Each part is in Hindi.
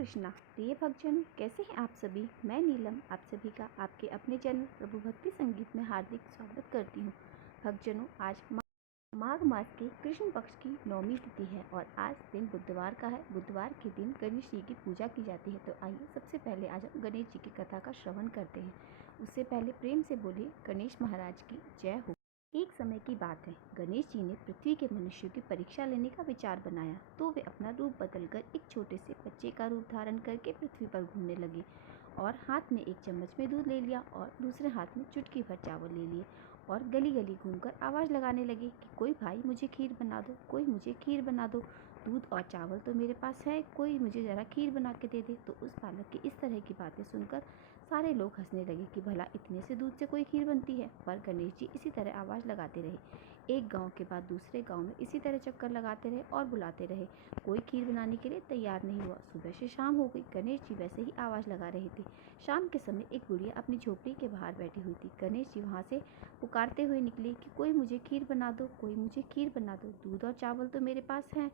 कृष्णा। प्रिय भक्तजनों, कैसे हैं आप सभी। मैं नीलम आप सभी का आपके अपने चैनल प्रभु भक्ति संगीत में हार्दिक स्वागत करती हूँ। भक्तजनों, आज माघ मास के कृष्ण पक्ष की 9वीं तिथि है और आज दिन बुधवार का है। बुधवार के दिन गणेश जी की पूजा की जाती है। तो आइए सबसे पहले आज हम गणेश जी की कथा का श्रवण करते हैं। उससे पहले प्रेम से बोलिए गणेश महाराज की जय हो। एक समय की बात है, गणेश जी ने पृथ्वी के मनुष्यों की परीक्षा लेने का विचार बनाया। तो वे अपना रूप बदलकर एक छोटे से बच्चे का रूप धारण करके पृथ्वी पर घूमने लगे और हाथ में एक चम्मच में दूध ले लिया और दूसरे हाथ में चुटकी भर चावल ले लिए और गली गली घूमकर आवाज़ लगाने लगे कि कोई भाई मुझे खीर बना दो, कोई मुझे खीर बना दो। दूध और चावल तो मेरे पास है, कोई मुझे ज़रा खीर बना के दे दे। तो उस बालक की इस तरह की बातें सुनकर सारे लोग हंसने लगे कि भला इतने से दूध से कोई खीर बनती है। पर गणेश जी इसी तरह आवाज़ लगाते रहे। एक गांव के बाद दूसरे गांव में इसी तरह चक्कर लगाते रहे और बुलाते रहे। कोई खीर बनाने के लिए तैयार नहीं हुआ। सुबह से शाम हो गई, गणेश जी वैसे ही आवाज़ लगा रहे थे। शाम के समय एक बुढ़िया अपनी झोपड़ी के बाहर बैठी हुई थी। गणेश जी वहाँ से पुकारते हुए निकले कि कोई मुझे खीर बना दो, कोई मुझे खीर बना दो। दूध और चावल तो मेरे पास हैं।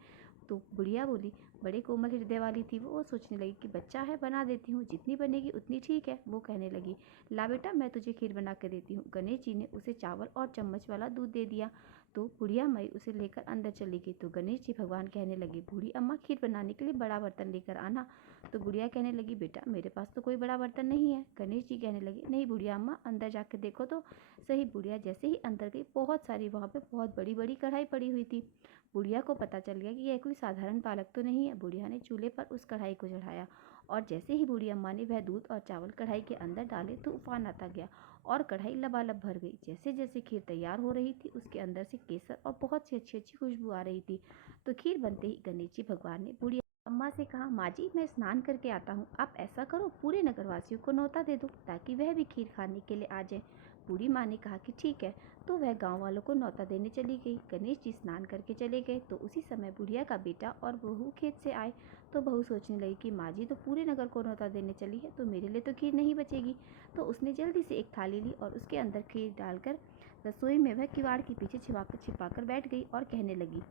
तो बुढ़िया बोली, बड़े कोमल हृदय वाली थी वो सोचने लगी कि बच्चा है, बना देती हूँ, जितनी बनेगी उतनी ठीक है। वो कहने लगी, ला बेटा मैं तुझे खीर बना के देती हूँ। गणेश जी ने उसे चावल और चम्मच वाला दूध दे दिया। तो बुढ़िया माई उसे लेकर अंदर चली गई। तो गणेश जी भगवान कहने लगे, बूढ़ी अम्मा खीर बनाने के लिए बड़ा बर्तन लेकर आना। तो बुढ़िया कहने लगी, बेटा मेरे पास तो कोई बड़ा बर्तन नहीं है। गणेश जी कहने लगे, नहीं बुढ़िया अम्मा, अंदर जाकर देखो तो सही। बुढ़िया जैसे ही अंदर गई, बहुत सारी वहाँ पे बहुत बड़ी बड़ी कढ़ाई पड़ी हुई थी। बुढ़िया को पता चल गया कि यह कोई साधारण बालक तो नहीं है। बुढ़िया ने चूल्हे पर उस कढ़ाई को चढ़ाया और जैसे ही बूढ़ी अम्मा ने वह दूध और चावल कढ़ाई के अंदर डाले तो उफान आता गया और कढ़ाई लबालब भर गई। जैसे जैसे खीर तैयार हो रही थी, उसके अंदर से केसर और बहुत सी अच्छी अच्छी खुशबू आ रही थी। तो खीर बनते ही गणेश जी भगवान ने बूढ़ी अम्मा से कहा, माँ जी मैं स्नान करके आता हूँ, आप ऐसा करो पूरे नगरवासियों को न्योता दे दो ताकि वह भी खीर खाने के लिए आ जाए। बूढ़ी माँ ने कहा कि ठीक है। तो वह गांव वालों को न्योता देने चली गई। गणेश जी स्नान करके चले गए तो उसी समय बुढ़िया का बेटा और बहू खेत से आए। तो बहू सोचने लगी कि माँ जी तो पूरे नगर को न्योता देने चली है, तो मेरे लिए तो खीर नहीं बचेगी। तो उसने जल्दी से एक थाली ली और उसके अंदर खीर डालकर रसोई में वह किवाड़ के पीछे छिपाकर बैठ गई और कहने लगी,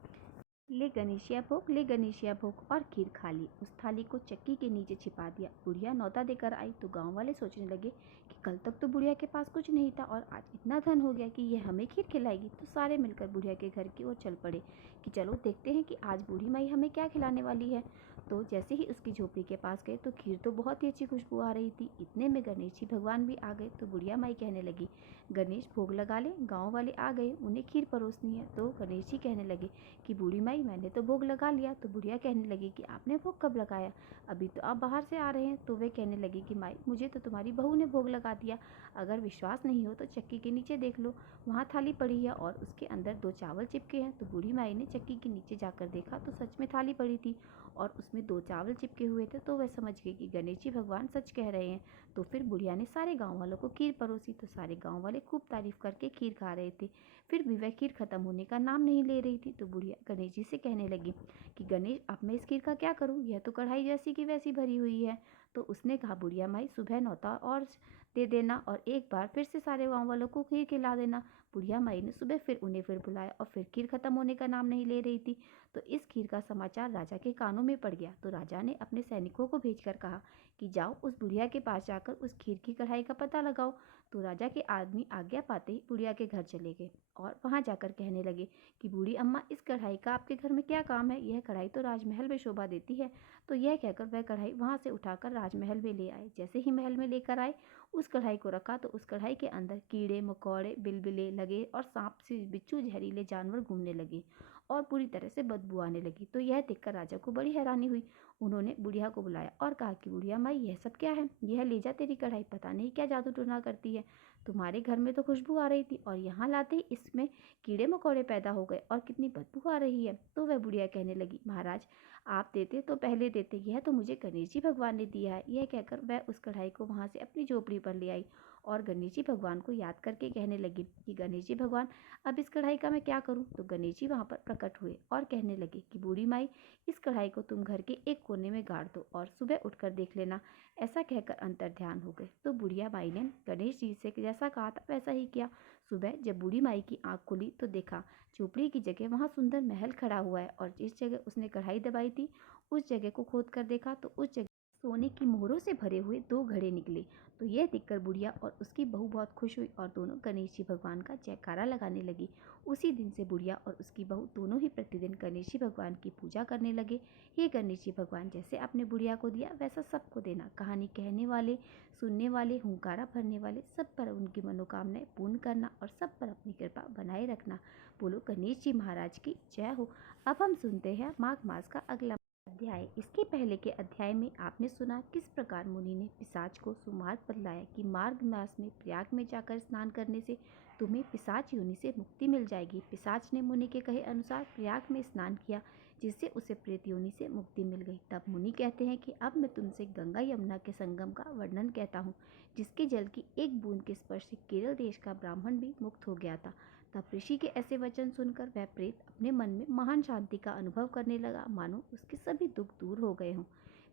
ले गणेशिया भोग, ले गणेशिया भोग, और खीर खा ली। उस थाली को चक्की के नीचे छिपा दिया। बुढ़िया न्योता देकर आई तो गांव वाले सोचने लगे कि कल तक तो बुढ़िया के पास कुछ नहीं था और आज इतना धन हो गया कि यह हमें खीर खिलाएगी। तो सारे मिलकर बुढ़िया के घर की ओर चल पड़े कि चलो देखते हैं कि आज बूढ़ी माई हमें क्या खिलाने वाली है। तो जैसे ही उसकी झोपड़ी के पास गए तो खीर तो बहुत ही अच्छी खुशबू आ रही थी। इतने में गणेश जी भगवान भी आ गए। तो बुढ़िया माई कहने लगी, गणेश भोग लगा ले, गाँव वाले आ गए, उन्हें खीर परोसनी है। तो गणेश जी कहने लगे कि बूढ़ी माई मैंने तो भोग लगा लिया। तो बुढ़िया कहने लगी कि आपने भोग कब लगाया, अभी तो आप बाहर से आ रहे हैं। तो वे कहने लगी कि माई मुझे तो तुम्हारी बहू ने भोग लगा दिया। अगर विश्वास नहीं हो तो चक्की के नीचे देख लो, वहाँ थाली पड़ी है और उसके अंदर 2 चावल चिपके हैं। तो बूढ़ी माई ने चक्की के नीचे जाकर देखा तो सच में थाली पड़ी थी और उसमें 2 चावल चिपके हुए थे। तो वह समझ गई कि गणेश जी भगवान सच कह रहे हैं। तो फिर बुढ़िया ने सारे गाँव वालों को खीर परोसी। तो सारे गाँव वाले खूब तारीफ करके खीर खा रहे थे। फिर भी वह खीर खत्म होने का नाम नहीं ले रही थी। तो बुढ़िया गणेश जी से कहने लगी कि गणेश अब मैं इस खीर का क्या करूं, यह तो कढ़ाई जैसी की वैसी भरी हुई है। तो उसने कहा, बुढ़िया माई सुबह न्योता और दे देना और एक बार फिर से सारे गांव वालों को खीर खिला देना। बुढ़िया माई ने सुबह फिर उन्हें बुलाया और फिर खीर खत्म होने का नाम नहीं ले रही थी। तो इस खीर का समाचार राजा के कानों में पड़ गया। तो राजा ने अपने सैनिकों को भेजकर कहा कि जाओ उस बुढ़िया के पास जाकर उस खीर की कढ़ाई का पता लगाओ। तो राजा के आदमी आज्ञा पाते ही बुढ़िया के घर चले गए और वहां जाकर कहने लगे कि बूढ़ी अम्मा इस कढ़ाई का आपके घर में क्या काम है, यह कढ़ाई तो राजमहल में शोभा देती है। तो यह कहकर वह कढ़ाई वहां से उठाकर राजमहल में ले आए। जैसे ही महल में लेकर आए, उस कढ़ाई को रखा तो उस कढ़ाई के अंदर कीड़े मकोड़े बिलबिले लगे और सांप से बिच्छू जहरीले जानवर घूमने लगे और पूरी तरह से बदबू आने लगी। तो यह देखकर राजा को बड़ी हैरानी हुई। उन्होंने बुढ़िया को बुलाया और कहा कि बुढ़िया माई यह सब क्या है, यह ले जा तेरी कढ़ाई, पता नहीं क्या जादू टोना करती है। तुम्हारे घर में तो खुशबू आ रही थी और यहाँ लाते ही इसमें कीड़े मकोड़े पैदा हो गए और कितनी बदबू आ रही है। तो वह बुढ़िया कहने लगी, महाराज आप देते तो पहले देते, यह तो मुझे गणेश जी भगवान ने दिया है। यह कहकर वह उस कढ़ाई को वहां से अपनी झोपड़ी पर ले आई और गणेश जी भगवान को याद करके कहने लगी कि गणेश जी भगवान अब इस कढ़ाई का मैं क्या करूं। तो गणेश जी वहां पर प्रकट हुए और कहने लगे कि बूढ़ी माई इस कढ़ाई को तुम घर के एक कोने में गाड़ दो और सुबह उठकर देख लेना। ऐसा कहकर अंतर ध्यान हो गए। तो बुढ़िया माई ने गणेश जी से जैसा कहा था वैसा ही किया। सुबह जब बूढ़ी माई की आंख खुली तो देखा झोपड़ी की जगह वहां सुंदर महल खड़ा हुआ है और जिस जगह उसने कढ़ाई दबाई थी उस जगह को खोद कर देखा तो उस जगह सोने की मोहरों से भरे हुए 2 घड़े निकले। तो यह देखकर बुढ़िया और उसकी बहू बहुत खुश हुई और दोनों गणेश जी भगवान का जयकारा लगाने लगी। उसी दिन से बुढ़िया और उसकी बहू दोनों ही प्रतिदिन गणेश जी भगवान की पूजा करने लगे। हे गणेश जी भगवान, जैसे आपने बुढ़िया को दिया वैसा सबको देना। कहानी कहने वाले, सुनने वाले, हुंकारा भरने वाले सब पर उनकी मनोकामनाएं पूर्ण करना और सब पर अपनी कृपा बनाए रखना। बोलो गणेश जी महाराज की जय हो। अब हम सुनते हैं माघ मास का अगला अध्याय। इसके पहले के अध्याय में आपने सुना किस प्रकार मुनि ने पिशाच को सुमार्ग बतलाया कि माघ मास में प्रयाग में जाकर स्नान करने से तुम्हें पिशाच योनि से मुक्ति मिल जाएगी। पिशाच ने मुनि के कहे अनुसार प्रयाग में स्नान किया, जिससे उसे प्रेत योनि से मुक्ति मिल गई। तब मुनि कहते हैं कि अब मैं तुमसे गंगा यमुना के संगम का वर्णन कहता हूँ, जिसके जल की एक बूंद के स्पर्श से केरल देश का ब्राह्मण भी मुक्त हो गया था। तब ऋषि के ऐसे वचन सुनकर वह प्रेत अपने मन में महान शांति का अनुभव करने लगा, मानो उसके सभी दुख दूर हो गए हों।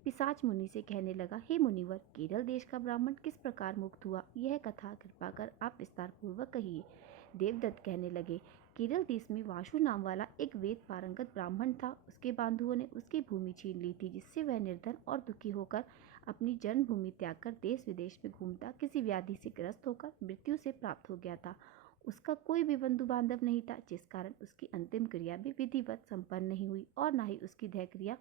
पिशाच मुनि से कहने लगा, हे मुनिवर, केरल देश का ब्राह्मण किस प्रकार मुक्त हुआ, यह कथा कृपा कर आप विस्तार पूर्वक कहिए। देवदत्त कहने लगे, केरल देश में वासु नाम वाला एक वेद पारंगत ब्राह्मण था। उसके बांधुओं ने उसकी भूमि छीन ली थी, जिससे वह निर्धन और दुखी होकर अपनी जन्मभूमि त्याग कर देश विदेश में घूमता किसी व्याधि से ग्रस्त होकर मृत्यु से प्राप्त हो गया था। उसका कोई भी बंधु बांधव नहीं था, जिस कारण उसकी अंतिम क्रिया भी विधिवत संपन्न नहीं हुई और न ही उसकी देह क्रिया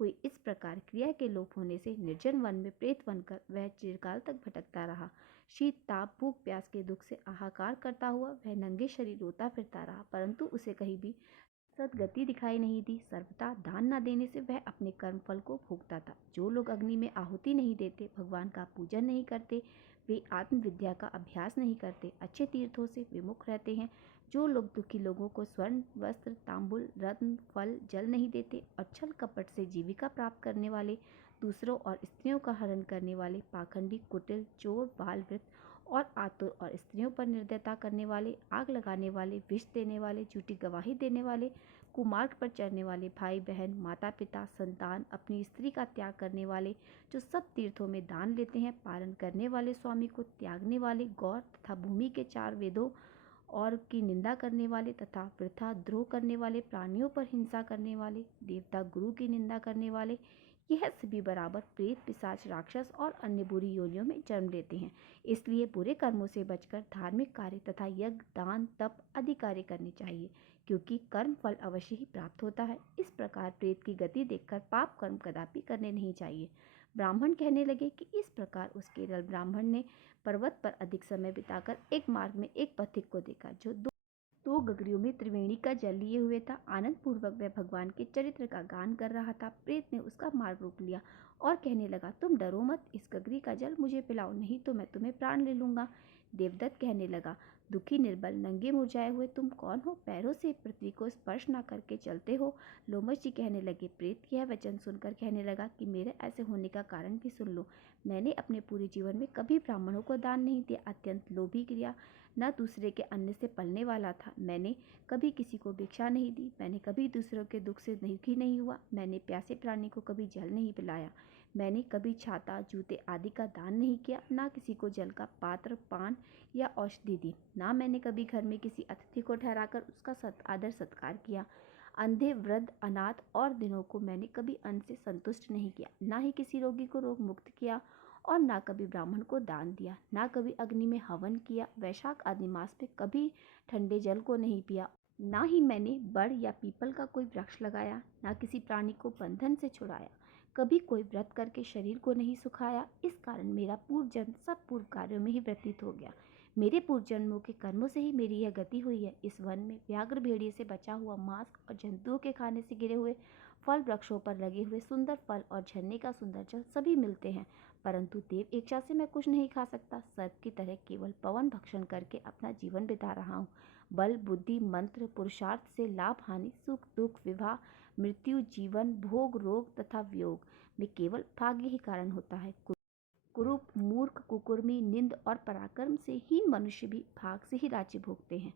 हुई। इस प्रकार क्रिया के लोप होने से निर्जन वन में प्रेत बनकर वह चिरकाल तक भटकता रहा। शीत, ताप, भूख, प्यास के दुख से हाहाकार करता हुआ वह नंगे शरीर रोता फिरता रहा, परंतु उसे कहीं भी सदगति दिखाई नहीं दी। सर्वथा दान न देने से वह अपने कर्म फल को भोगता था। जो लोग अग्नि में आहुति नहीं देते, भगवान का पूजन नहीं करते, वे आत्मविद्या का अभ्यास नहीं करते, अच्छे तीर्थों से विमुख रहते हैं। जो लोग दुखी लोगों को स्वर्ण, वस्त्र, तांबुल, रत्न, फल, जल नहीं देते और छल कपट से जीविका प्राप्त करने वाले, दूसरों और स्त्रियों का हरण करने वाले, पाखंडी, कुटिल, चोर, बाल वृद्ध और आतुर और स्त्रियों पर निर्दयता करने वाले, आग लगाने वाले, विष देने वाले, झूठी गवाही देने वाले, कुमार्ग पर चढ़ने वाले, भाई बहन, माता पिता, संतान, अपनी स्त्री का त्याग करने वाले, जो सब तीर्थों में दान लेते हैं, पालन करने वाले, स्वामी को त्यागने वाले, गौर तथा भूमि के 4 वेदों और की निंदा करने वाले तथा वृथा द्रोह करने वाले, प्राणियों पर हिंसा करने वाले, देवता गुरु की निंदा करने वाले, यह सभी बराबर प्रेत, पिशाच, राक्षस और अन्य बुरी योनियों में जन्म लेते हैं। इसलिए बुरे कर्मों से बचकर धार्मिक कार्य तथा यज्ञ, दान, तप आदि कार्य करने चाहिए, क्योंकि कर्म फल अवश्य ही प्राप्त होता है। इस प्रकार प्रेत की गति देखकर पाप कर्म कदापि करने नहीं चाहिए। ब्राह्मण कहने लगे कि इस प्रकार उस केरल ब्राह्मण ने पर्वत पर अधिक समय बिताकर एक मार्ग में एक पथिक को देखा, जो दो गगरियों में त्रिवेणी का जल लिए हुए था। आनंद पूर्वक वह भगवान के चरित्र का गान कर रहा था। प्रेत ने उसका मार्ग रोक लिया और कहने लगा, तुम डरो मत, इस गगरी का जल मुझे पिलाओ, नहीं तो मैं तुम्हें प्राण ले लूंगा। देवदत्त कहने लगा, दुखी, निर्बल, नंगे मुरझाए हुए तुम कौन हो, पैरों से पृथ्वी को स्पर्श न करके चलते हो। लोमश जी कहने लगे, प्रेत यह वचन सुनकर कहने लगा कि मेरे ऐसे होने का कारण भी सुन लो। मैंने अपने पूरे जीवन में कभी ब्राह्मणों को दान नहीं दिया, अत्यंत लोभी क्रिया, न दूसरे के अन्न से पलने वाला था। मैंने कभी किसी को भिक्षा नहीं दी, मैंने कभी दूसरों के दुख से दुखी नहीं हुआ, मैंने प्यासे प्राणी को कभी जल नहीं पिलाया, मैंने कभी छाता, जूते आदि का दान नहीं किया, ना किसी को जल का पात्र, पान या औषधि दी, ना मैंने कभी घर में किसी अतिथि को ठहराकर उसका आदर सत्कार किया। अंधे, वृद्ध, अनाथ और दिनों को मैंने कभी अन्न से संतुष्ट नहीं किया, ना ही किसी रोगी को रोग मुक्त किया और ना कभी ब्राह्मण को दान दिया, ना कभी अग्नि में हवन किया, वैशाख आदि मास में कभी ठंडे जल को नहीं पिया, ना ही मैंने बड़ या पीपल का कोई वृक्ष लगाया, ना किसी प्राणी को बंधन से छुड़ाया, कभी कोई व्रत करके शरीर को नहीं सुखाया। इस कारण मेरा पूर्व जन्म सब पूर्व कार्यों में ही व्यतीत हो गया। मेरे पूर्व जन्मों के कर्मों से ही मेरी यह गति हुई है। इस वन में व्याघ्र, भेड़िए से बचा हुआ मांस और जंतुओं के खाने से गिरे हुए फल, वृक्षों पर लगे हुए सुंदर फल और झरने का सुंदर जल सभी मिलते हैं, परंतु देव इच्छा से मैं कुछ नहीं खा सकता। सर्प की तरह केवल पवन भक्षण करके अपना जीवन बिता रहा हूँ। बल, बुद्धि, मंत्र, पुरुषार्थ से लाभ, हानि, सुख, दुख, विवाह, मृत्यु, जीवन, भोग, रोग तथा वियोग में केवल भाग्य ही कारण होता है। कुरूप, मूर्ख, कुकुर्मी, निंद और पराक्रम से हीन मनुष्य भी भाग से ही राज्य भोगते हैं।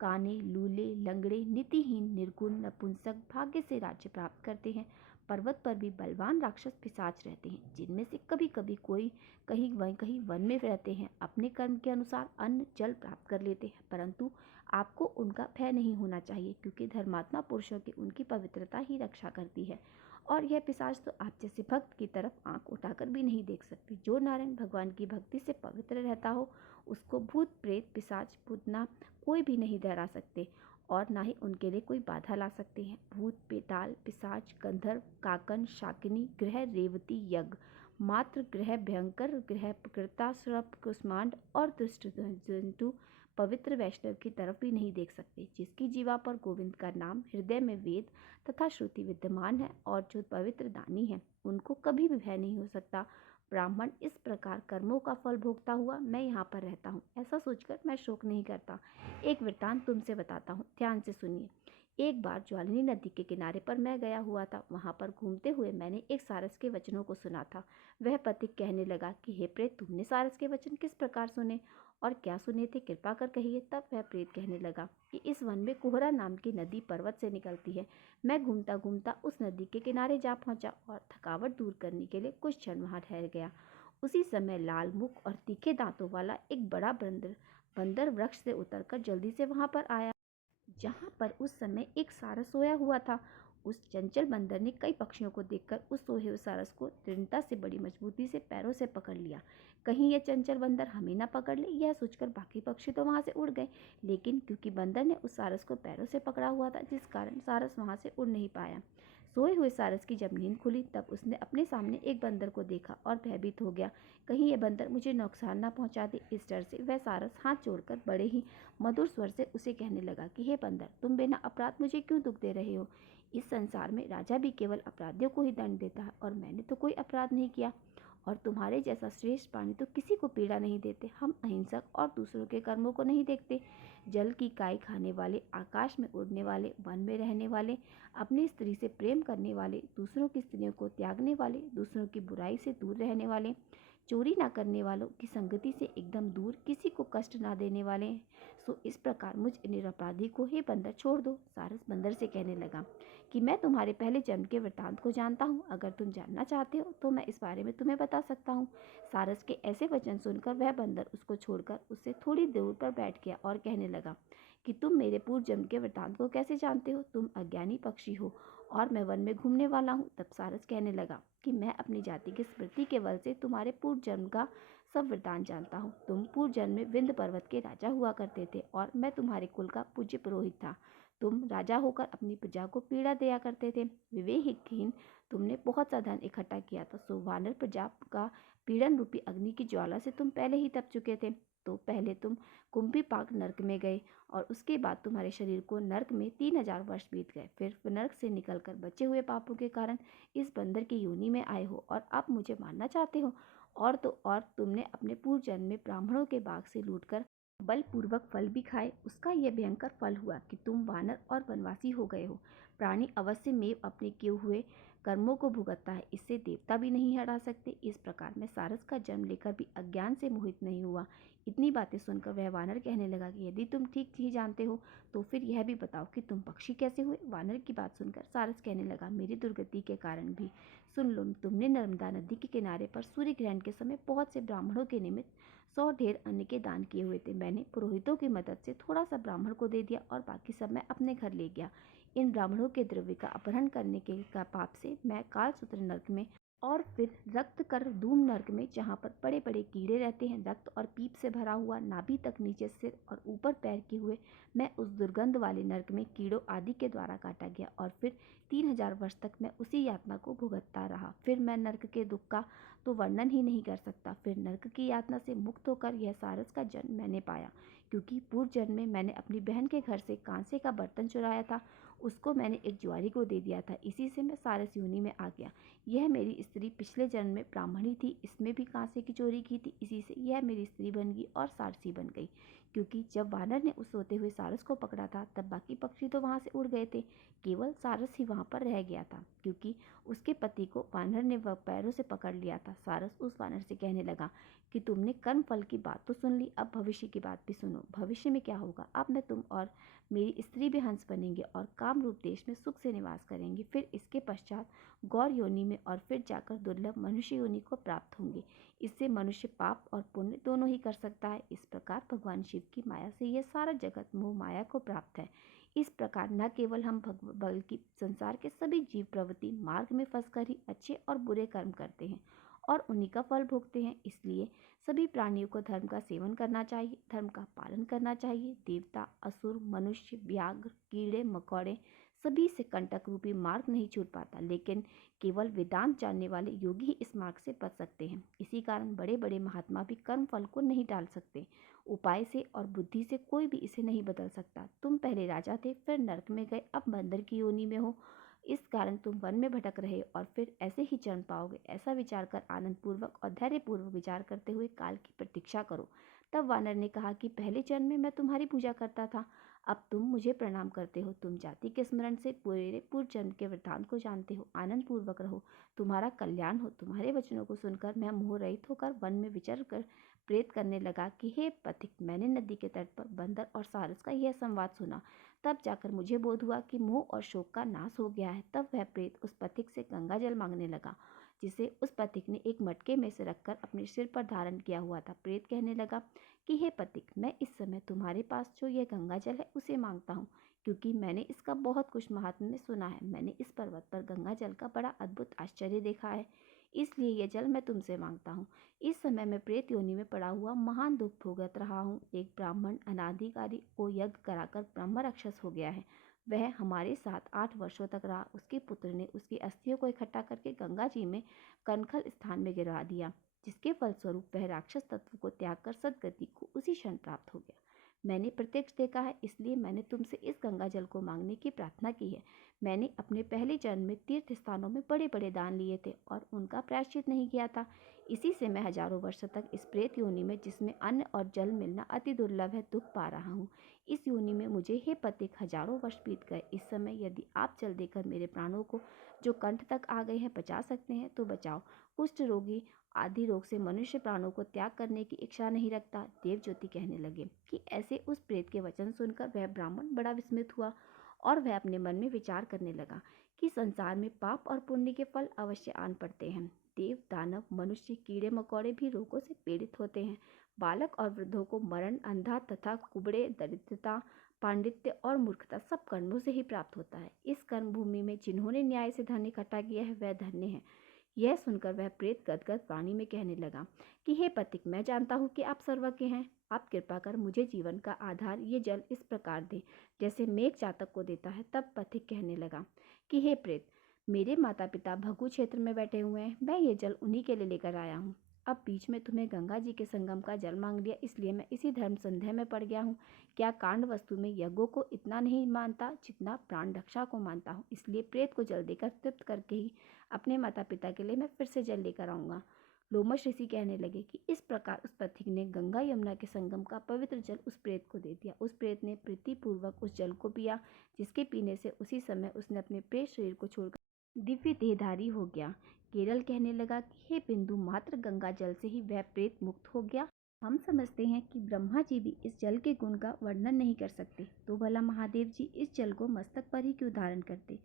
काने, लूले, लंगड़े, नीतिहीन, निर्गुण, नपुंसक भाग्य से राज्य प्राप्त करते हैं। पर्वत पर भी बलवान राक्षस पिशाच रहते हैं, जिनमें से कभी कभी कोई कहीं वन में रहते हैं, अपने कर्म के अनुसार अन्न जल प्राप्त कर लेते हैं, परंतु आपको उनका भय नहीं होना चाहिए, क्योंकि धर्मात्मा पुरुषों की उनकी पवित्रता ही रक्षा करती है और यह पिशाच तो आप जैसे भक्त की तरफ आंख उठाकर भी नहीं देख सकती। जो नारायण भगवान की भक्ति से पवित्र रहता हो उसको भूत प्रेत पिशाच पूतना कोई भी नहीं डरा सकते और ना ही उनके लिए कोई बाधा ला सकते हैं। भूत पेताल पिशाच गंधर्व काकन शाकिनी ग्रह रेवती यज्ञ मात्र ग्रह भयंकर ग्रह कृताश्रप कुष्मांड और दुष्ट जंतु पवित्र वैष्णव की तरफ भी नहीं देख सकते। जिसकी जीवा पर गोविंद का नाम हृदय में वेद तथा श्रुति विद्यमान है और जो पवित्र दानी है उनको कभी भी भय नहीं हो सकता। ब्राह्मण इस प्रकार कर्मों का फल भोगता हुआ मैं यहाँ पर रहता हूँ, ऐसा सोचकर मैं शोक नहीं करता। एक वृत्तांत तुमसे बताता हूँ, ध्यान से सुनिए। एक बार ज्वालिनी नदी के किनारे पर मैं गया हुआ था। वहां पर घूमते हुए मैंने एक सारस के वचनों को सुना था। वह पथिक कहने लगा कि हे प्रेत, तुमने सारस के वचन किस प्रकार सुने और क्या सुने थे, कृपा कर कहिए। तब वह प्रेत कहने लगा कि इस वन में कोहरा नाम की नदी पर्वत से निकलती है। मैं घूमता घूमता उस नदी के किनारे जा पहुंचा और थकावट दूर करने के लिए कुछ क्षण वहां ठहर गया। उसी समय लाल मुख और तीखे दांतों वाला एक बड़ा बंदर वृक्ष से उतरकर जल्दी से वहां पर आया जहां पर उस समय एक सारस सोया हुआ था। उस चंचल बंदर ने कई पक्षियों को देखकर उस सोए हुए सारस को दृढ़ता से बड़ी मजबूती से पैरों से पकड़ लिया। कहीं यह चंचल बंदर हमें ना पकड़ ले, यह सोचकर बाकी पक्षी तो वहां से उड़ गए, लेकिन क्योंकि बंदर ने उस सारस को पैरों से पकड़ा हुआ था जिस कारण सारस वहां से उड़ नहीं पाया। सोए हुए सारस की जब नींद खुली तब उसने अपने सामने एक बंदर को देखा और भयभीत हो गया, कहीं यह बंदर मुझे नुकसान ना पहुंचा दे। इस डर से वह सारस हाथ जोड़कर बड़े ही मधुर स्वर से उसे कहने लगा कि हे बंदर, तुम बिना अपराध मुझे क्यों दुख दे रहे हो। इस संसार में राजा भी केवल अपराधियों को ही दंड देता है और मैंने तो कोई अपराध नहीं किया और तुम्हारे जैसा श्रेष्ठ प्राणी तो किसी को पीड़ा नहीं देते। हम अहिंसक और दूसरों के कर्मों को नहीं देखते। जल की काई खाने वाले, आकाश में उड़ने वाले, वन में रहने वाले, अपनी स्त्री से प्रेम करने वाले, दूसरों की स्त्रियों को त्यागने वाले, दूसरों की बुराई से दूर रहने वाले, चोरी ना करने वालों की संगति से एकदम दूर, किसी को कष्ट ना देने वाले हैं। सो इस प्रकार मुझ निरपराधी को हे बंदर छोड़ दो। सारस बंदर से कहने लगा कि मैं तुम्हारे पहले जन्म के वृतांत को जानता हूँ। अगर तुम जानना चाहते हो तो मैं इस बारे में तुम्हें बता सकता हूँ। सारस के ऐसे वचन सुनकर वह बंदर उसको छोड़कर उससे थोड़ी दूर पर बैठ गया और कहने लगा कि तुम मेरे पूर्व जन्म के वृतांत को कैसे जानते हो? तुम अज्ञानी पक्षी हो और मैं वन में घूमने वाला हूँ। तब सारस कहने लगा कि मैं अपनी जाति की स्मृति के बल से तुम्हारे पूर्व जन्म का सब वृतांत जानता हूँ। तुम पूर्व जन्म में विंध्य पर्वत के राजा हुआ करते थे और मैं तुम्हारे कुल का पूज्य पुरोहित था। तुम राजा होकर अपनी प्रजा को पीड़ा दिया करते थे। विवेकहीन तुमने बहुत सा धन इकट्ठा किया था, सो वानर प्रजा का पीड़न रूपी अग्नि की ज्वाला से तुम पहले ही तप चुके थे। तो पहले तुम कुंभीपाक नर्क में गए और उसके बाद तुम्हारे शरीर को नर्क में 3000 वर्ष बीत गए। फिर नर्क से निकलकर बचे हुए पापों के कारण इस बंदर की योनि में आए हो और अब मुझे मारना चाहते हो। और तो और तुमने अपने पूर्व जन्म में ब्राह्मणों के बाग से लूटकर बलपूर्वक फल भी खाए। उसका यह भयंकर फल हुआ कि तुम वानर और वनवासी हो गए हो। प्राणी अवश्य में अपने किए हुए कर्मों को भुगतता है, इससे देवता भी नहीं हटा सकते। इस प्रकार मैं सारस का जन्म लेकर भी अज्ञान से मोहित नहीं हुआ। इतनी बातें सुनकर वह वानर कहने लगा कि यदि तुम ठीक ही जानते हो तो फिर यह भी बताओ कि तुम पक्षी कैसे हुए। वानर की बात सुनकर सारस कहने लगा, मेरी दुर्गति के कारण भी। सुन लो, तुमने नर्मदा नदी के किनारे पर सूर्य ग्रहण के समय बहुत से ब्राह्मणों के निमित्त 100 ढेर अन्न के दान किए हुए थे। मैंने पुरोहितों की मदद से थोड़ा सा ब्राह्मण को दे दिया और बाकी सब मैं अपने घर ले गया। इन ब्राह्मणों के द्रव्य का अपहरण करने के का पाप से मैं कालसूत्र नर्क में और फिर रक्त कर धूम नर्क में, जहाँ पर बड़े बड़े कीड़े रहते हैं, रक्त और पीप से भरा हुआ नाभि तक नीचे सिर और ऊपर पैर किए हुए, मैं उस दुर्गंध वाले नर्क में कीड़ों आदि के द्वारा काटा गया और फिर 3000 वर्ष तक मैं उसी यातना को भुगतता रहा। फिर मैं नर्क के दुख का तो वर्णन ही नहीं कर सकता। फिर नर्क की यातना से मुक्त होकर यह सारस का जन्म मैंने पाया, क्योंकि पूर्व जन्म में मैंने अपनी बहन के घर से कांसे का बर्तन चुराया था, उसको मैंने एक जुआरी को दे दिया था, इसी से मैं सारस योनि में आ गया। यह मेरी स्त्री पिछले जन्म में ब्राह्मणी थी, इसमें भी कांसे की चोरी की थी, इसी से यह मेरी स्त्री बन गई और सारसी बन गई। क्योंकि जब वानर ने उस सोते हुए सारस को पकड़ा था तब बाकी पक्षी तो वहां से उड़ गए थे, केवल सारस ही वहां पर रह गया था, क्योंकि उसके पति को वानर ने वह पैरों से पकड़ लिया था। सारस उस वानर से कहने लगा कि तुमने कर्म फल की बात तो सुन ली, अब भविष्य की बात भी सुनो। भविष्य में क्या होगा? अब मैं तुम और मेरी स्त्री भी हंस बनेंगे और काम रूप देश में सुख से निवास करेंगे। फिर इसके पश्चात गौर योनि में और फिर जाकर दुर्लभ मनुष्य योनि को प्राप्त होंगे। इससे मनुष्य पाप और पुण्य दोनों ही कर सकता है। इस प्रकार भगवान शिव की माया से यह सारा जगत मोह माया को प्राप्त है। इस प्रकार न केवल हम बल्कि संसार के सभी जीव प्रवृत्ति मार्ग में फंसकर ही अच्छे और बुरे कर्म करते हैं और उन्हीं का फल भोगते हैं। इसलिए सभी प्राणियों को धर्म का सेवन करना चाहिए, धर्म का पालन करना चाहिए। देवता, असुर, मनुष्य, व्याघ्र, कीड़े मकोड़े सभी से कंटक रूपी मार्ग नहीं छूट पाता, लेकिन केवल वेदांत जानने वाले योगी ही इस मार्ग से बच सकते हैं। इसी कारण बड़े बड़े महात्मा भी कर्म फल को नहीं टाल सकते। उपाय से और बुद्धि से कोई भी इसे नहीं बदल सकता। तुम पहले राजा थे, फिर नरक में गए, अब बंदर की योनि में हो। इस कारण तुम वन में भटक रहे और फिर ऐसे ही जन्म पाओगे। ऐसा विचार कर आनंद पूर्वक और धैर्य पूर्वक विचार करते हुए काल की प्रतीक्षा करो। तब वानर ने कहा कि पहले जन्म में मैं तुम्हारी पूजा करता था, अब तुम मुझे प्रणाम करते हो। तुम जाति के स्मरण से पूरे पूर्व जन्म के वृत्तांत को जानते हो। आनंद पूर्वक रहो, तुम्हारा कल्याण हो। तुम्हारे वचनों को सुनकर मैं मोह रहित होकर वन में विचर कर प्रेत करने लगा कि हे पथिक, मैंने नदी के तट पर बंदर और सारस का यह संवाद सुना। तब जाकर मुझे बोध हुआ कि मोह और शोक का नाश हो गया है। तब वह प्रेत उस पथिक से गंगा जल मांगने लगा, जिसे उस पथिक ने एक मटके में से रखकर अपने सिर पर धारण किया हुआ था। प्रेत कहने लगा कि हे पथिक, मैं इस समय तुम्हारे पास जो यह गंगा जल है उसे मांगता हूँ, क्योंकि मैंने इसका बहुत कुछ महात्म्य में सुना है। मैंने इस पर्वत पर गंगा जल का बड़ा अद्भुत आश्चर्य देखा है, इसलिए यह जल मैं तुमसे मांगता हूँ। इस समय मैं प्रेत योनि में पड़ा हुआ महान दुख भोगत रहा हूँ। एक ब्राह्मण अनाधिकारी को यज्ञ कराकर ब्रह्म राक्षस हो गया है। वह हमारे साथ 8 वर्षों तक रहा। उसके पुत्र ने उसकी अस्थियों को इकट्ठा करके गंगा जी में कनखल स्थान में गिरा दिया, जिसके फलस्वरूप वह राक्षस तत्व को त्याग कर सदगति को उसी क्षण प्राप्त हो गया। मैंने प्रत्यक्ष देखा है, इसलिए मैंने तुमसे इस गंगा जल को मांगने की प्रार्थना की है। मैंने अपने पहले जन्म में तीर्थ स्थानों में बड़े बड़े दान लिए थे और उनका प्रायश्चित नहीं किया था। इसी से मैं हजारों वर्षों तक इस प्रेत योनि में, जिसमें अन्न और जल मिलना अति दुर्लभ है, दुख पा रहा हूँ। इस योनि में मुझे हे पथिक हजारों वर्ष बीत गए। इस समय यदि आप जल देकर मेरे प्राणों को, जो कंठ तक आ गए हैं, बचा सकते हैं तो बचाओ। कुष्ठ रोगी आदि रोग से मनुष्य प्राणों को त्याग करने की इच्छा नहीं रखता। देवज्योति कहने लगे कि ऐसे उस प्रेत के वचन सुनकर वह ब्राह्मण बड़ा विस्मित हुआ और वह अपने मन में विचार करने लगा कि संसार में पाप और पुण्य के फल अवश्य आन पड़ते हैं। देव, दानव, मनुष्य, कीड़े मकोड़े भी रोगों से पीड़ित होते हैं। बालक और वृद्धों को मरण, अंधा तथा कुबड़े, दरिद्रता, पांडित्य और मूर्खता सब कर्मों से ही प्राप्त होता है। इस कर्म भूमि में जिन्होंने न्याय से धन इकट्ठा किया है वह धन्य है। यह सुनकर वह प्रेत गदगद वाणी में कहने लगा कि हे पथिक, मैं जानता हूँ कि आप सर्वज्ञ हैं। आप कृपा कर मुझे जीवन का आधार ये जल इस प्रकार दे, जैसे मेघ चातक को देता है। तब पथिक कहने लगा कि हे प्रेत, मेरे माता पिता भगु क्षेत्र में बैठे हुए हैं, मैं ये जल उन्हीं के लिए लेकर आया हूँ। अब बीच में तुम्हें गंगा जी के संगम का जल मांग लिया, इसलिए मैं इसी धर्म संदेह में पड़ गया हूँ। क्या कांड वस्तु में यज्ञों को इतना नहीं मानता जितना प्राण रक्षा को मानता हूँ। इसलिए प्रेत को जल देकर तृप्त करके ही अपने माता पिता के लिए मैं फिर से जल लेकर आऊँगा। लोमश ऋषि कहने लगे कि इस प्रकार उस पथिक ने गंगा यमुना के संगम का पवित्र जल उस प्रेत को दे दिया। उस प्रेत ने प्रीतिपूर्वक उस जल को पिया, जिसके पीने से उसी समय उसने अपने प्रेत शरीर को छोड़कर दिव्य देहधारी हो गया। केरल कहने लगा कि हे बिंदु मात्र गंगा जल से ही वह प्रेत मुक्त हो गया। हम समझते हैं कि ब्रह्मा जी भी इस जल के गुण का वर्णन नहीं कर सकते, तो भला महादेव जी इस जल को मस्तक पर ही क्यों धारण करते।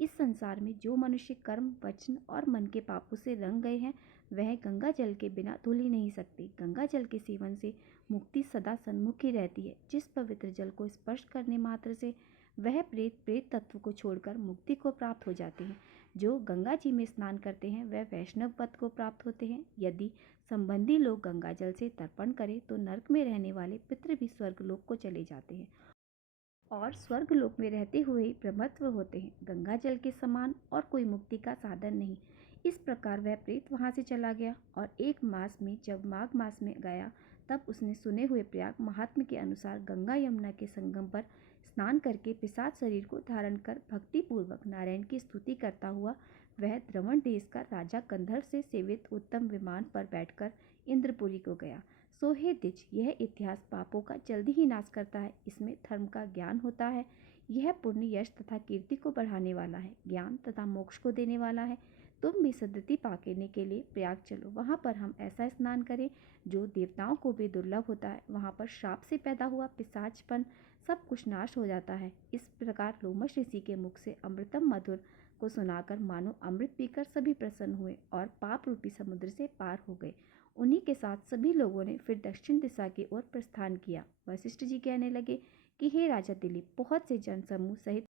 इस संसार में जो मनुष्य कर्म, वचन और मन के पापों से रंग गए हैं, वह गंगा जल के बिना धुल ही नहीं सकते। गंगा जल के सेवन से मुक्ति सदा सन्मुख ही रहती है। जिस पवित्र जल को स्पर्श करने मात्र से वह प्रेत तत्व को छोड़कर मुक्ति को प्राप्त हो जाते हैं। जो गंगा जी में स्नान करते हैं वह वैष्णव पद को प्राप्त होते हैं। यदि संबंधी लोग गंगा जल से तर्पण करें तो नरक में रहने वाले पितृ भी स्वर्गलोक को चले जाते हैं और स्वर्गलोक में रहते हुए ही ब्रह्मत्व होते हैं। गंगा जल के समान और कोई मुक्ति का साधन नहीं। इस प्रकार वह प्रेत वहां से चला गया और एक मास में, जब माघ मास में गया, तब उसने सुने हुए प्रयाग महात्म्य के अनुसार गंगा यमुना के संगम पर स्नान करके पिशाच शरीर को धारण कर भक्तिपूर्वक नारायण की स्तुति करता हुआ वह द्रवण देश का राजा कंधर से सेवित उत्तम विमान पर बैठकर इंद्रपुरी को गया। सो हे द्विज, यह इतिहास पापों का जल्दी ही नाश करता है। इसमें धर्म का ज्ञान होता है। यह पुण्य, यश तथा कीर्ति को बढ़ाने वाला है, ज्ञान तथा मोक्ष को देने वाला है। तुम भी सद्गति पाने के लिए प्रयाग चलो। वहाँ पर हम ऐसा स्नान करें जो देवताओं को भी दुर्लभ होता है। वहाँ पर श्राप से पैदा हुआ पिशाचपन सब कुछ नाश हो जाता है। इस प्रकार लोमश ऋषि के मुख से अमृतम मधुर को सुनाकर मानो अमृत पीकर सभी प्रसन्न हुए और पाप रूपी समुद्र से पार हो गए। उन्हीं के साथ सभी लोगों ने फिर दक्षिण दिशा की ओर प्रस्थान किया। वशिष्ठ जी कहने लगे कि हे राजा दिलीप, बहुत से जन समूह सहित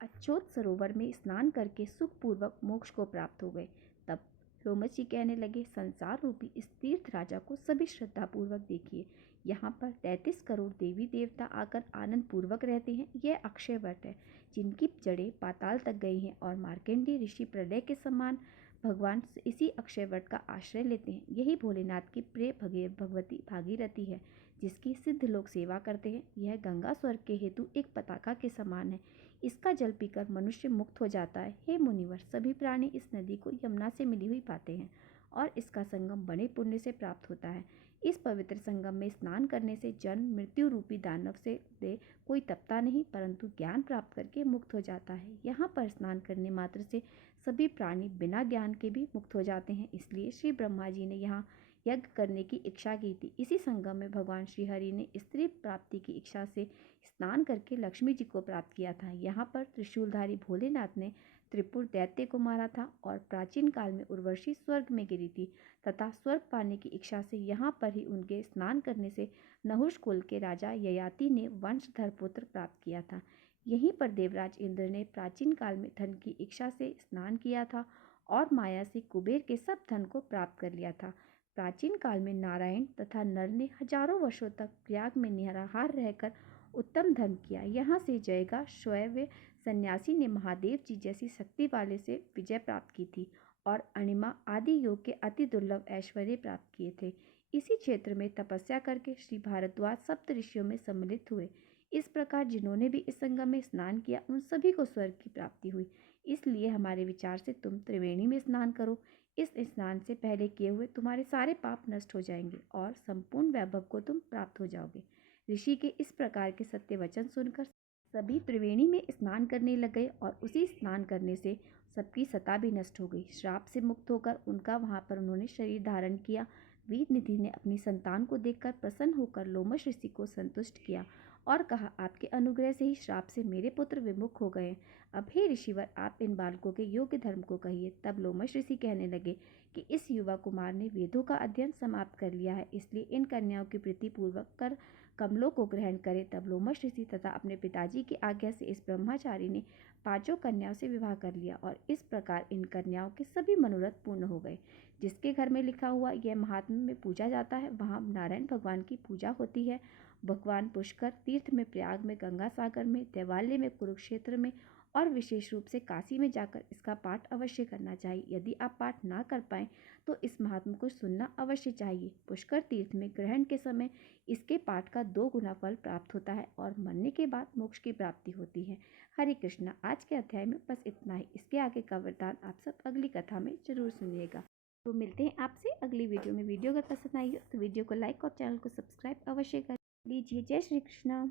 अच्योत सरोवर में स्नान करके सुखपूर्वक मोक्ष को प्राप्त हो गए। तब लोमश जी कहने लगे, संसार रूपी इस तीर्थ राजा को सभी श्रद्धापूर्वक देखिए। यहाँ पर 33 करोड़ देवी देवता आकर आनंद पूर्वक रहते हैं। यह अक्षय वट है जिनकी जड़ें पाताल तक गई हैं और मार्कंडेय ऋषि प्रलय के समान भगवान इसी अक्षय वट का आश्रय लेते हैं। यही भोलेनाथ की प्रिय भगवती भागीरथी है जिसकी सिद्ध लोग सेवा करते हैं। यह गंगा स्वर्ग के हेतु एक पताका के समान है। इसका जल पीकर मनुष्य मुक्त हो जाता है। हे मुनिवर, सभी प्राणी इस नदी को यमुना से मिली हुई पाते हैं और इसका संगम बड़े पुण्य से प्राप्त होता है। इस पवित्र संगम में स्नान करने से जन्म मृत्यु रूपी दानव से दे कोई तपता नहीं, परंतु ज्ञान प्राप्त करके मुक्त हो जाता है। यहाँ पर स्नान करने मात्र से सभी प्राणी बिना ज्ञान के भी मुक्त हो जाते हैं। इसलिए श्री ब्रह्मा जी ने यहाँ यज्ञ करने की इच्छा की थी। इसी संगम में भगवान श्री हरि ने स्त्री प्राप्ति की इच्छा से स्नान करके लक्ष्मी जी को प्राप्त किया था। यहाँ पर त्रिशूलधारी भोलेनाथ ने त्रिपुर दैत्य को मारा था और प्राचीन काल में उर्वशी स्वर्ग में गिरी थी तथा स्वर्ग पाने की इच्छा से यहाँ पर ही उनके स्नान करने से नहुष कुल के राजा ययाति ने वंशधर पुत्र प्राप्त किया था। यहीं पर देवराज इंद्र ने प्राचीन काल में धन की इच्छा से स्नान किया था और माया से कुबेर के सब धन को प्राप्त कर लिया था। प्राचीन काल में नारायण तथा नर ने हजारों वर्षों तक प्रयाग में निराहार रहकर उत्तम धर्म किया। यहाँ से जयगा स्वयं सन्यासी ने महादेव जी जैसी शक्ति वाले से विजय प्राप्त की थी और अणिमा आदि योग के अति दुर्लभ ऐश्वर्य प्राप्त किए थे। इसी क्षेत्र में तपस्या करके श्री भारद्वाज सप्त ऋषियों में सम्मिलित हुए। इस प्रकार जिन्होंने भी इस संगम में स्नान किया उन सभी को स्वर्ग की प्राप्ति हुई। इसलिए हमारे विचार से तुम त्रिवेणी में स्नान करो। इस स्नान से पहले किए हुए तुम्हारे सारे पाप नष्ट हो जाएंगे और संपूर्ण वैभव को तुम प्राप्त हो जाओगे। ऋषि के इस प्रकार के सत्य वचन सुनकर सभी त्रिवेणी में स्नान करने लग गए और उसी स्नान करने से सबकी सता भी नष्ट हो गई। श्राप से मुक्त होकर उनका वहां पर उन्होंने शरीर धारण किया। वीर निधि ने अपनी संतान को देखकर प्रसन्न होकर लोमश ऋषि को संतुष्ट किया और कहा, आपके अनुग्रह से ही श्राप से मेरे पुत्र विमुख हो गए। अब हे ऋषिवर, आप इन बालकों के योग्य धर्म को कहिए। तब लोमश ऋषि कहने लगे कि इस युवा कुमार ने वेदों का अध्ययन समाप्त कर लिया है, इसलिए इन कन्याओं की प्रीति पूर्वक कर कमलों को ग्रहण करे। तब लोमश ऋषि तथा अपने पिताजी की आज्ञा से इस ब्रह्मचारी ने 5 कन्याओं से विवाह कर लिया और इस प्रकार इन कन्याओं के सभी मनोरथ पूर्ण हो गए। जिसके घर में लिखा हुआ यह महात्म्य में पूजा जाता है, वहाँ नारायण भगवान की पूजा होती है। भगवान पुष्कर तीर्थ में, प्रयाग में, गंगा सागर में, देवालय में, कुरुक्षेत्र में और विशेष रूप से काशी में जाकर इसका पाठ अवश्य करना चाहिए। यदि आप पाठ ना कर पाएं तो इस महात्मा को सुनना अवश्य चाहिए। पुष्कर तीर्थ में ग्रहण के समय इसके पाठ का 2 गुना फल प्राप्त होता है और मरने के बाद मोक्ष की प्राप्ति होती है। हरे कृष्णा। आज के अध्याय में बस इतना ही। इसके आगे का वरदान आप सब अगली कथा में जरूर सुनिएगा। तो मिलते हैं आपसे अगली वीडियो में। वीडियो अगर पसंद आई हो तो वीडियो को लाइक और चैनल को सब्सक्राइब अवश्य कर लीजिए। जय श्री कृष्णा।